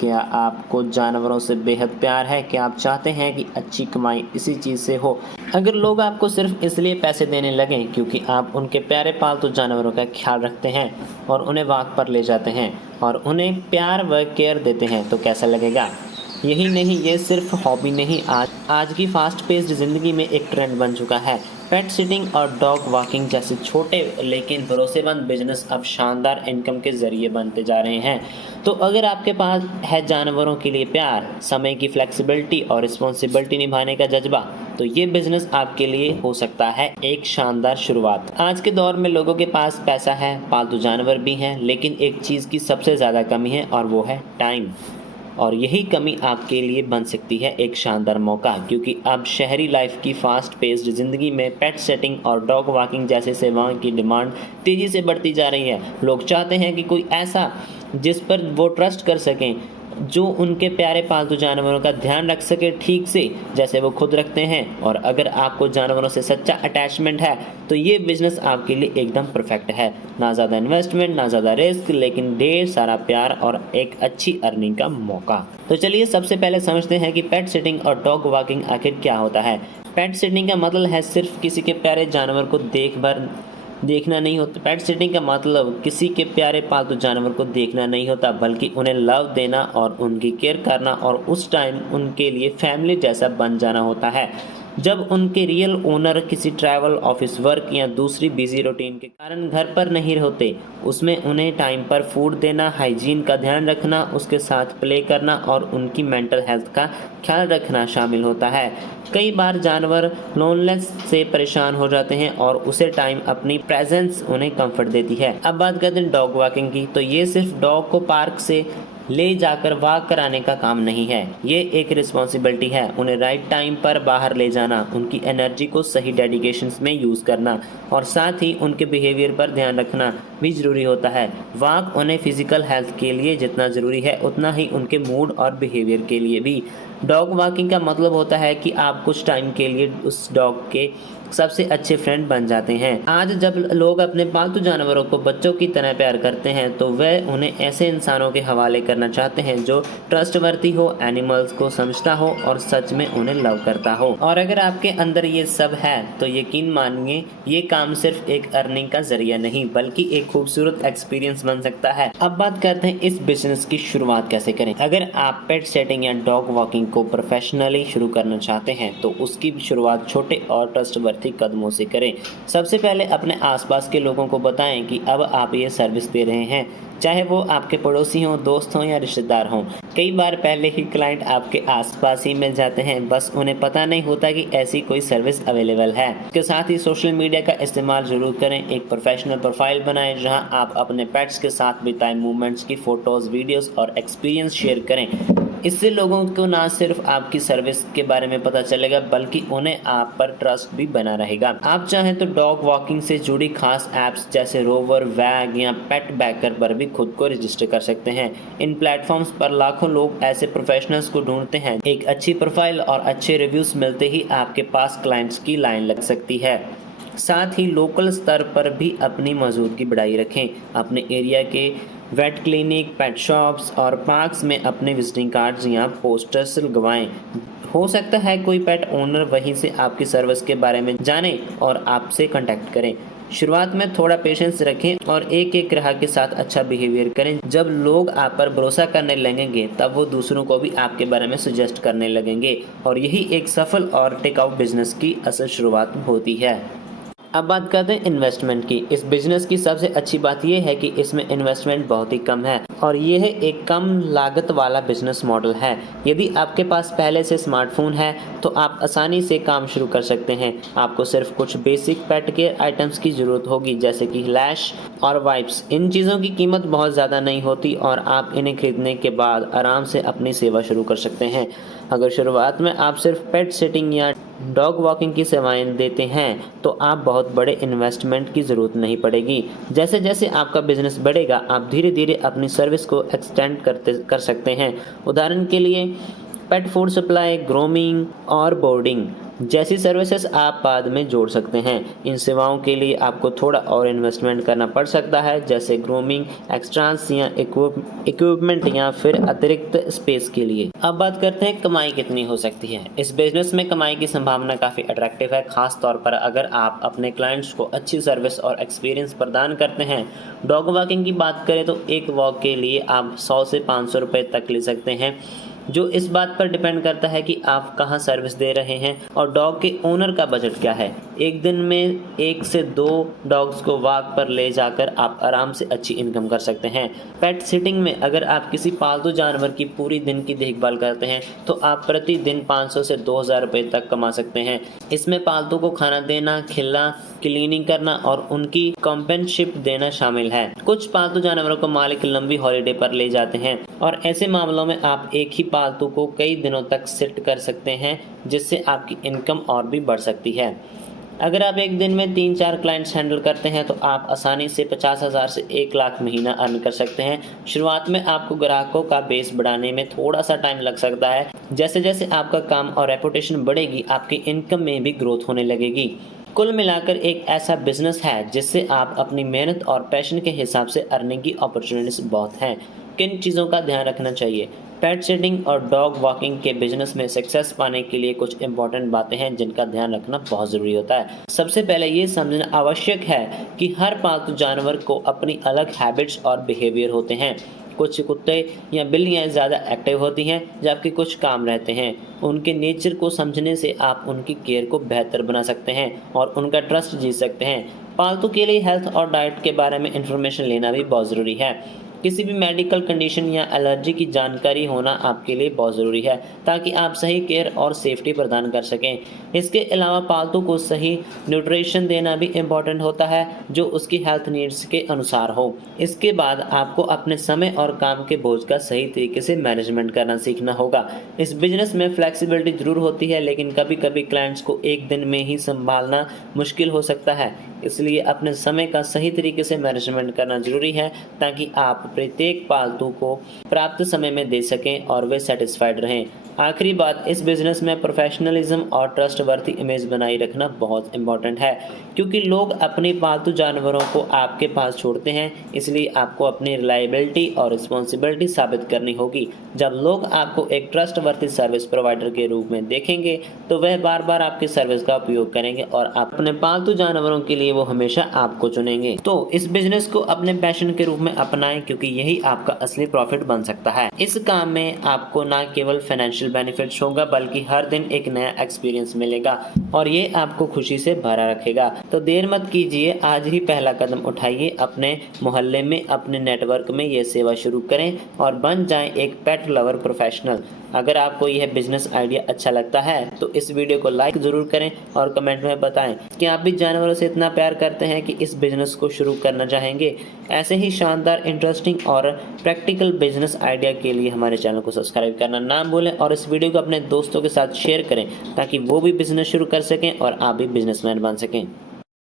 क्या आपको जानवरों से बेहद प्यार है? क्या आप चाहते हैं कि अच्छी कमाई इसी चीज़ से हो? अगर लोग आपको सिर्फ इसलिए पैसे देने लगें क्योंकि आप उनके प्यारे पालतू जानवरों का ख्याल रखते हैं और उन्हें वॉक पर ले जाते हैं और उन्हें प्यार व केयर देते हैं तो कैसा लगेगा? यही नहीं, ये सिर्फ हॉबी नहीं, आज की फास्ट पेस्ड ज़िंदगी में एक ट्रेंड बन चुका है। पेट सिटिंग और डॉग वॉकिंग जैसे छोटे लेकिन भरोसेमंद बिजनेस अब शानदार इनकम के ज़रिए बनते जा रहे हैं। तो अगर आपके पास है जानवरों के लिए प्यार, समय की फ्लेक्सिबिलिटी और रिस्पॉन्सिबिलिटी निभाने का जज्बा, तो ये बिजनेस आपके लिए हो सकता है एक शानदार शुरुआत। आज के दौर में लोगों के पास पैसा है, पालतू जानवर भी हैं, लेकिन एक चीज़ की सबसे ज़्यादा कमी है और वो है टाइम। और यही कमी आपके लिए बन सकती है एक शानदार मौका, क्योंकि अब शहरी लाइफ की फास्ट पेस्ड ज़िंदगी में पेट सेटिंग और डॉग वॉकिंग जैसे सेवाओं की डिमांड तेज़ी से बढ़ती जा रही है। लोग चाहते हैं कि कोई ऐसा जिस पर वो ट्रस्ट कर सकें, जो उनके प्यारे पालतू जानवरों का ध्यान रख सके ठीक से जैसे वो खुद रखते हैं। और अगर आपको जानवरों से सच्चा अटैचमेंट है तो ये बिजनेस आपके लिए एकदम परफेक्ट है। ना ज़्यादा इन्वेस्टमेंट, ना ज़्यादा रिस्क, लेकिन ढेर सारा प्यार और एक अच्छी अर्निंग का मौका। तो चलिए सबसे पहले समझते हैं कि पेट सिटिंग और डॉग वॉकिंग आखिर क्या होता है। पेट सिटिंग का मतलब है सिर्फ किसी के प्यारे जानवर को देखना नहीं होता। पेट सिटिंग का मतलब किसी के प्यारे पालतू जानवर को देखना नहीं होता, बल्कि उन्हें लव देना और उनकी केयर करना और उस टाइम उनके लिए फैमिली जैसा बन जाना होता है। जब उनके रियल ओनर किसी ट्रैवल, ऑफिस वर्क या दूसरी बिजी रूटीन के कारण घर पर नहीं होते, उसमें उन्हें टाइम पर फूड देना, हाइजीन का ध्यान रखना, उसके साथ प्ले करना और उनकी मेंटल हेल्थ का ख्याल रखना शामिल होता है। कई बार जानवर लोनलेस से परेशान हो जाते हैं और उसे टाइम, अपनी प्रेजेंस उन्हें कंफर्ट देती है। अब बात करते हैं डॉग वॉकिंग की, तो ये सिर्फ डॉग को पार्क से ले जाकर वॉक कराने का काम नहीं है, ये एक रिस्पॉन्सिबिलिटी है। उन्हें राइट टाइम पर बाहर ले जाना, उनकी एनर्जी को सही डेडिकेशंस में यूज़ करना और साथ ही उनके बिहेवियर पर ध्यान रखना भी ज़रूरी होता है। वॉक उन्हें फिजिकल हेल्थ के लिए जितना ज़रूरी है उतना ही उनके मूड और बिहेवियर के लिए भी। डॉग वॉकिंग का मतलब होता है कि आप कुछ टाइम के लिए उस डॉग के सबसे अच्छे फ्रेंड बन जाते हैं। आज जब लोग अपने पालतू जानवरों को बच्चों की तरह प्यार करते हैं तो वह उन्हें ऐसे इंसानों के हवाले करना चाहते हैं जो ट्रस्टवर्दी हो, एनिमल्स को समझता हो और सच में उन्हें लव करता हो। और अगर आपके अंदर ये सब है तो यकीन मानिए ये काम सिर्फ एक अर्निंग का जरिया नहीं बल्कि एक खूबसूरत एक्सपीरियंस बन सकता है। अब बात करते हैं इस बिजनेस की शुरुआत कैसे करें। अगर आप पेट सेटिंग या डॉग वॉकिंग को प्रोफेशनली शुरू करना चाहते हैं तो उसकी शुरुआत छोटे और ट्रस्टवर्दी कदमों से करें। सबसे पहले अपने आसपास के लोगों को बताएं कि अब आप ये सर्विस दे रहे हैं, चाहे वो आपके पड़ोसी हों, दोस्त हों या रिश्तेदार हों। कई बार पहले ही क्लाइंट आपके आसपास ही मिल जाते हैं, बस उन्हें पता नहीं होता कि ऐसी कोई सर्विस अवेलेबल है। इसके साथ ही सोशल मीडिया का इस्तेमाल जरूर करें। एक प्रोफेशनल प्रोफाइल बनाएं जहां आप अपने पेट्स के साथ बिताए मूवमेंट्स की फोटोज, वीडियोस और एक्सपीरियंस शेयर करें। इससे लोगों को ना सिर्फ आपकी सर्विस के बारे में पता चलेगा बल्कि उन्हें आप पर ट्रस्ट भी बना रहेगा। आप चाहें तो डॉग वॉकिंग से जुड़ी खास ऐप्स जैसे रोवर, वैग या पेट बैकर पर भी खुद को रजिस्टर कर सकते हैं। इन प्लेटफॉर्म्स पर लाखों लोग ऐसे प्रोफेशनल्स को ढूंढते हैं। एक अच्छी प्रोफाइल और अच्छे रिव्यूज मिलते ही आपके पास क्लाइंट्स की लाइन लग सकती है। साथ ही लोकल स्तर पर भी अपनी मौजूदगी बढ़ाई रखें। अपने एरिया के वेट क्लिनिक, पेट शॉप्स और पार्क्स में अपने विजिटिंग कार्ड्स या पोस्टर्स लगवाएं। हो सकता है कोई पेट ओनर वहीं से आपकी सर्विस के बारे में जाने और आपसे कांटेक्ट करें। शुरुआत में थोड़ा पेशेंस रखें और एक एक ग्राहक के साथ अच्छा बिहेवियर करें। जब लोग आप पर भरोसा करने लगेंगे तब वो दूसरों को भी आपके बारे में सजेस्ट करने लगेंगे और यही एक सफल और टिकाऊ बिजनेस की असल शुरुआत होती है। अब बात करते हैं इन्वेस्टमेंट की। इस बिजनेस की सबसे अच्छी बात यह है कि इसमें इन्वेस्टमेंट बहुत ही कम है और यह एक कम लागत वाला बिजनेस मॉडल है। यदि आपके पास पहले से स्मार्टफोन है तो आप आसानी से काम शुरू कर सकते हैं। आपको सिर्फ कुछ बेसिक पेट केयर आइटम्स की ज़रूरत होगी जैसे कि लैश और वाइप्स। इन चीज़ों की कीमत बहुत ज़्यादा नहीं होती और आप इन्हें खरीदने के बाद आराम से अपनी सेवा शुरू कर सकते हैं। अगर शुरुआत में आप सिर्फ पेट सिटिंग या डॉग वॉकिंग की सेवाएं देते हैं तो आप बहुत बड़े इन्वेस्टमेंट की ज़रूरत नहीं पड़ेगी। जैसे जैसे आपका बिजनेस बढ़ेगा आप धीरे धीरे अपनी सर्विस को एक्सटेंड कर सकते हैं। उदाहरण के लिए पेट फूड सप्लाई, ग्रूमिंग और बोर्डिंग। जैसी सर्विसेज आप बाद में जोड़ सकते हैं। इन सेवाओं के लिए आपको थोड़ा और इन्वेस्टमेंट करना पड़ सकता है, जैसे ग्रूमिंग, एक्स्ट्रास या इक्विपमेंट या फिर अतिरिक्त स्पेस के लिए। अब बात करते हैं कमाई कितनी हो सकती है। इस बिजनेस में कमाई की संभावना काफ़ी अट्रैक्टिव है, खास तौर पर अगर आप अपने क्लाइंट्स को अच्छी सर्विस और एक्सपीरियंस प्रदान करते हैं। डॉग वॉकिंग की बात करें तो एक वॉक के लिए आप 100 से 500 रुपये तक ले सकते हैं, जो इस बात पर डिपेंड करता है कि आप कहां सर्विस दे रहे हैं और डॉग के ओनर का बजट क्या है। एक दिन में 1 से 2 डॉग्स को वॉक पर ले जाकर आप आराम से अच्छी इनकम कर सकते हैं। पेट सिटिंग में अगर आप किसी पालतू जानवर की पूरी दिन की देखभाल करते हैं तो आप प्रतिदिन 500 से 2000 रुपये तक कमा सकते हैं। इसमें पालतू को खाना देना, खिलाना, क्लीनिंग करना और उनकी कॉम्पेनशिप देना शामिल है। कुछ पालतू जानवरों को मालिक लंबी हॉलिडे पर ले जाते हैं और ऐसे मामलों में आप एक ही पालतू को कई दिनों तक सिट कर सकते हैं, जिससे आपकी इनकम और भी बढ़ सकती है। अगर आप एक दिन में 3-4 क्लाइंट्स हैंडल करते हैं तो आप आसानी से 50,000 से 1 लाख महीना अर्न कर सकते हैं। शुरुआत में आपको ग्राहकों का बेस बढ़ाने में थोड़ा सा टाइम लग सकता है। जैसे जैसे आपका काम और रेपुटेशन बढ़ेगी, आपकी इनकम में भी ग्रोथ होने लगेगी। कुल मिलाकर एक ऐसा बिजनेस है जिससे आप अपनी मेहनत और पैशन के हिसाब से अर्निंग की अपॉर्चुनिटीज बहुत हैं। किन चीज़ों का ध्यान रखना चाहिए? पेट सिटिंग और डॉग वॉकिंग के बिजनेस में सक्सेस पाने के लिए कुछ इंपॉर्टेंट बातें हैं जिनका ध्यान रखना बहुत ज़रूरी होता है। सबसे पहले ये समझना आवश्यक है कि हर पालतू जानवर को अपनी अलग हैबिट्स और बिहेवियर होते हैं। कुछ कुत्ते या बिल्लियाँ ज़्यादा एक्टिव होती हैं, जबकि कुछ काम रहते हैं। उनके नेचर को समझने से आप उनकी केयर को बेहतर बना सकते हैं और उनका ट्रस्ट जीत सकते हैं। पालतू के लिए हेल्थ और डाइट के बारे में इंफॉर्मेशन लेना भी बहुत ज़रूरी है। किसी भी मेडिकल कंडीशन या एलर्जी की जानकारी होना आपके लिए बहुत ज़रूरी है, ताकि आप सही केयर और सेफ्टी प्रदान कर सकें। इसके अलावा पालतू को सही न्यूट्रिशन देना भी इम्पॉर्टेंट होता है, जो उसकी हेल्थ नीड्स के अनुसार हो। इसके बाद आपको अपने समय और काम के बोझ का सही तरीके से मैनेजमेंट करना सीखना होगा। इस बिजनेस में फ्लेक्सिबिलिटी जरूर होती है, लेकिन कभी कभी क्लाइंट्स को एक दिन में ही संभालना मुश्किल हो सकता है। इसलिए अपने समय का सही तरीके से मैनेजमेंट करना जरूरी है, ताकि आप प्रत्येक पालतू को प्राप्त समय में दे सकें और वे सेटिस्फाइड रहें। आखिरी बात, इस बिजनेस में प्रोफेशनलिज्म और ट्रस्टवर्थी इमेज बनाए रखना बहुत इंपॉर्टेंट है, क्योंकि लोग अपने पालतू जानवरों को आपके पास छोड़ते हैं। इसलिए आपको अपनी रिलायबिलिटी और रिस्पॉन्सिबिलिटी साबित करनी होगी। जब लोग आपको एक ट्रस्टवर्थी सर्विस प्रोवाइडर के रूप में देखेंगे तो वह बार बार आपकी सर्विस का उपयोग करेंगे और अपने पालतू जानवरों के लिए वो हमेशा आपको चुनेंगे। तो इस बिजनेस को अपने पैशन के रूप में अपनाएं, क्योंकि यही आपका असली प्रॉफिट बन सकता है। इस काम में आपको न केवल फाइनेंशियल बेनिफिट्स होगा, बल्कि हर दिन एक नया एक्सपीरियंस मिलेगा और ये आपको खुशी से भरा रखेगा। तो देर मत कीजिए, आज ही पहला कदम उठाइए। अपने मोहल्ले में, अपने नेटवर्क में ये सेवा शुरू करें और बन जाएं एक पेट लवर प्रोफेशनल। अगर आपको यह बिजनेस आइडिया अच्छा लगता है तो इस वीडियो को लाइक जरूर करें और कमेंट में बताएं कि आप भी जानवरों से इतना प्यार करते हैं कि इस बिजनेस को शुरू करना चाहेंगे। ऐसे ही शानदार, इंटरेस्टिंग और प्रैक्टिकल बिजनेस आइडिया के लिए हमारे चैनल को सब्सक्राइब करना ना भूलें और इस वीडियो को अपने दोस्तों के साथ शेयर करें, ताकि वो भी बिजनेस शुरू कर सकें और आप भी बिजनेसमैन बन सकें।